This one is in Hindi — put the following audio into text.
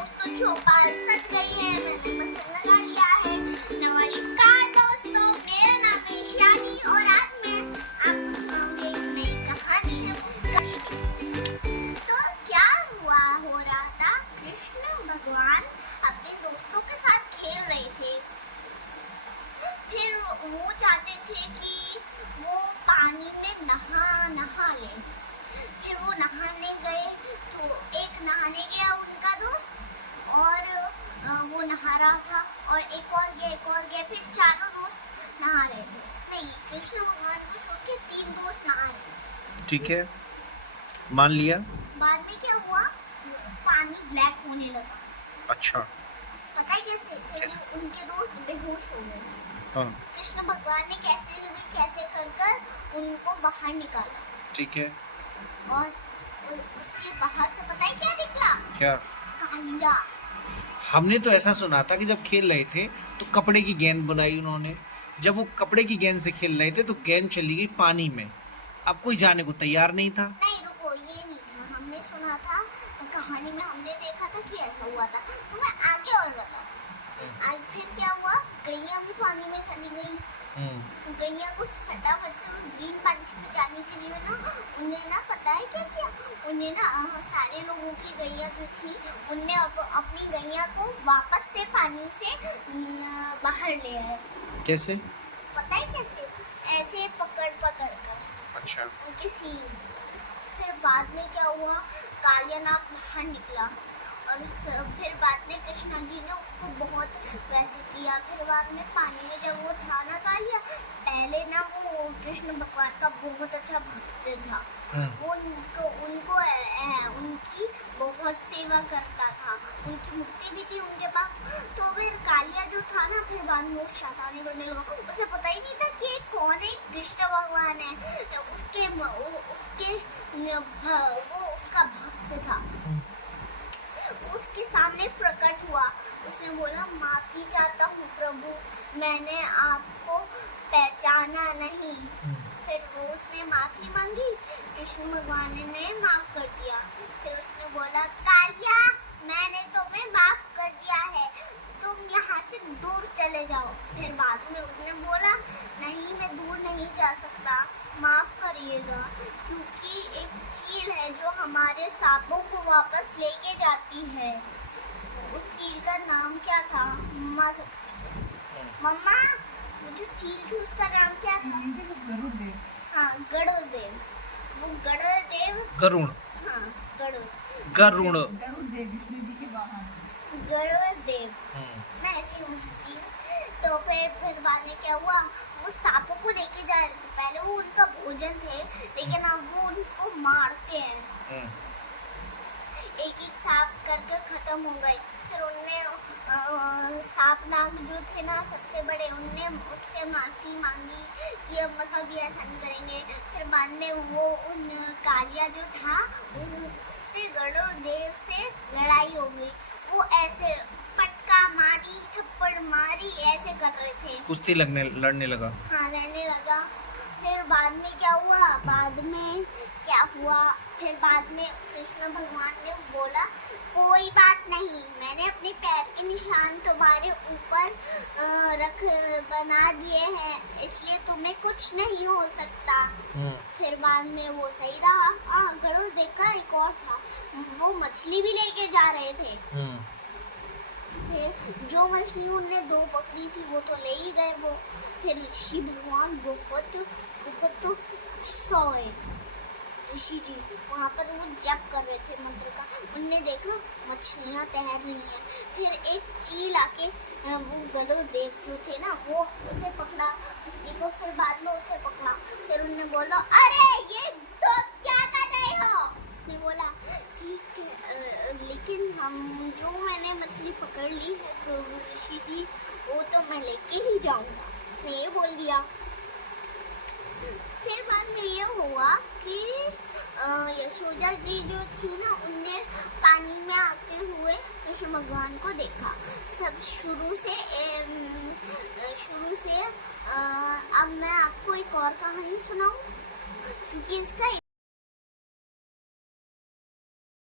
दोस्तों चौपाल सज गई है, मैंने मस्त लगा लिया है। नमस्कार दोस्तों, मेरा नाम है ईशानी और आज मैं आपको सुनाऊंगी एक नई कहानी। तो क्या हो रहा था, कृष्ण भगवान अपने दोस्तों के साथ खेल रहे थे। फिर वो चाहते थे कि वो पानी में नहा ले। फिर वो नहाने गए तो एक नहाने गया उनका दोस्त और वो नहा रहा था और एक और गया, फिर चारों दोस्त नहा रहे थे। नहीं, कृष्ण भगवान को छोड़ के 3 दोस्त नहा रहे थे। ठीक है, मान लिया। बाद में क्या हुआ, पानी ब्लैक होने लगा। अच्छा, पता है कैसे? फिर उनके दोस्त बेहोश हो गए। हाँ, कृष्ण भगवान ने कैसे कर उनको बाहर निकाला। ठीक है। और उसके बाहर से पता है क्या निकला? क्या? कालिया। हमने तो ऐसा सुना था कि जब खेल रहे थे तो कपड़े की गेंद बनाई उन्होंने। जब वो कपड़े की गेंद से खेल रहे थे तो गेंद चली गई पानी में। अब कोई जाने को तैयार नहीं था। नहीं रुको, ये नहीं था, हमने सुना था कहानी में, हमने देखा था कि ऐसा हुआ था। तो मैं आगे और बताता हूँ। आज फिर क्या हुआ, गैया भी पानी में चली गई। गैया को फटाफट से उस ग्रीन पानी से बचाने के लिए उन्हें पता है क्या किया, उन्हें सारे लोगों की गैया जो थी उनने अपनी गैया को वापस से पानी से बाहर ले आए। कैसे? पता है कैसे? ऐसे पकड़ कर। अच्छा। उनके सींग। फिर बाद में क्या हुआ, कालिया नाग बाहर निकला और फिर बाद में कृष्णा जी ने उसको बहुत वैसे किया। फिर बाद में पानी में जब वो था ना कालिया, पहले वो कृष्ण भगवान का बहुत अच्छा भक्त था। वो उनकी बहुत सेवा करता था, उनकी मूर्ति भी थी उनके पास। तो फिर कालिया जो था ना, फिर बाद में वो शैतानी करने लगा। उसे पता ही नहीं था कि कौन है, कृष्ण भगवान है। वो उसका भक्त था। उसके सामने प्रकट हुआ, उसने बोला माफी चाहता हूँ प्रभु, मैंने आपको पहचाना नहीं। फिर उसने माफी मांगी, कृष्ण भगवान ने माफ कर दिया। फिर उसने बोला कालिया, मैंने तुम्हें माफ कर दिया है, तुम यहाँ से दूर चले जाओ। फिर बाद में उसने बोला नहीं, मैं दूर नहीं जा सकता, माफ करिएगा, क्योंकि एक चील है जो हमारे सांपों को वापस लेके जाती है। उस चील का नाम क्या था? मम्मा से पूछते। मम्मा, वो जो चील थी उसका नाम क्या था? गरुड़। हाँ, गरुड़देव। वो गरुड़देव। गरुड़। हाँ, गरुड़। गरुड़देव विष्णु जी के वाहन। गरुड़देव। मैं ऐसे ही बोलती हूँ। तो फिर बाद में क्या हुआ, वो सांपों को लेके जा रहे थे। पहले वो उनका भोजन थे, लेकिन अब वो उनको मारते हैं। एक सांप कर खत्म हो गए। फिर उनने सांप नाग जो थे ना सबसे बड़े, उनने उससे माफी मांगी कि अब कभी ऐसा नहीं करेंगे। फिर बाद में वो उन कालिया जो था उससे गरुड़ देव से लड़ाई हो गई। वो ऐसे पटका मारी, थप्पड़ मारी, ऐसे कर रहे थे। कुश्ती लड़ने लगा। हाँ, लड़ने लगा। फिर बाद में क्या हुआ, फिर बाद में कृष्ण भगवान ने बोला कोई बात नहीं, मैंने अपने पैर के निशान तुम्हारे ऊपर बना दिए हैं, इसलिए तुम्हें कुछ नहीं हो सकता। फिर बाद में वो सही रहा। गरुड़ देखा एक और था, वो मछली भी लेके जा रहे थे। फिर जो मछली उनने 2 पकड़ी थी वो तो ले ही गए वो। फिर ऋषि भगवान बहुत सोए। ऋषि जी वहाँ पर वो जप कर रहे थे मंत्र का। उनने देखा मछलियाँ तैर रही हैं। फिर एक चील आके वो गरुड़ देव जो थे ना, वो उसे पकड़ा मछली को। फिर बाद में उसे पकड़ा। फिर उन्होंने बोला अरे ये तो क्या कर रहे हो? उसने बोला कि लेकिन मैंने मछली पकड़ ली है ऋषि जी, वो तो मैं लेके ही जाऊंगा, उसने ये बोल दिया। फिर बाद में ये हुआ कि यशोदा जी जो थी ना, उनने पानी में आते हुए कृष्ण भगवान को देखा। सब शुरू से अब मैं आपको एक और कहानी सुनाऊं, क्योंकि इसका